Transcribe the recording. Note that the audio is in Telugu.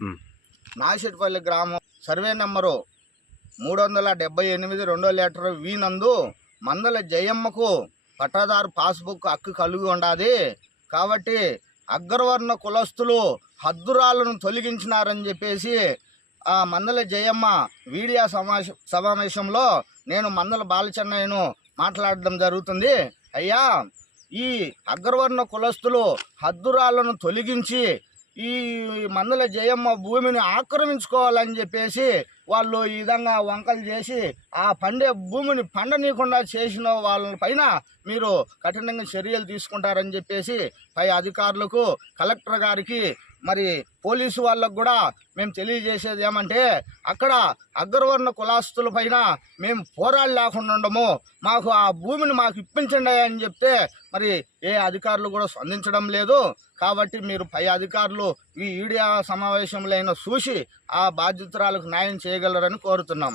ఉమ్. నాశెట్పల్లి గ్రామం సర్వే నెంబరు మూడు వందల డెబ్బై ఎనిమిది రెండో లీటర్ వీనందు మందల జయమ్మకు పట్టాదారు పాస్బుక్ హక్కు కలిగి ఉండాది కాబట్టి అగ్రవర్ణ కులస్తులు హద్దురాలను తొలగించినారని చెప్పేసి ఆ మందల జయమ్మ వీడియా సమావేశ సమావేశంలో నేను మందల బాలచెన్నయ్యను మాట్లాడడం జరుగుతుంది అయ్యా ఈ అగ్రవర్ణ కులస్తులు హద్దురాలను తొలగించి ఈ మందల జయమ్మ భూమిని ఆక్రమించుకోవాలని చెప్పేసి వాళ్ళు ఈ విధంగా వంకలు చేసి ఆ పండే భూమిని పండనీయకుండా చేసిన వాళ్ళ పైన మీరు కఠినంగా చర్యలు తీసుకుంటారని చెప్పేసి పై అధికారులకు కలెక్టర్ గారికి మరి పోలీసు వాళ్ళకు కూడా మేము తెలియజేసేది ఏమంటే అక్కడ అగ్రవర్ణ కులాస్తుల పైన మేము పోరాడు లేకుండా ఉండము మాకు ఆ భూమిని మాకు ఇప్పించండి అని చెప్తే మరి ఏ అధికారులు కూడా స్పందించడం లేదు. కాబట్టి మీరు పై అధికారులు ఈ ఈడియా సమావేశంలో అయినా చూసి ఆ బాధ్యతరాలకు న్యాయం చేయగలరని కోరుతున్నాం.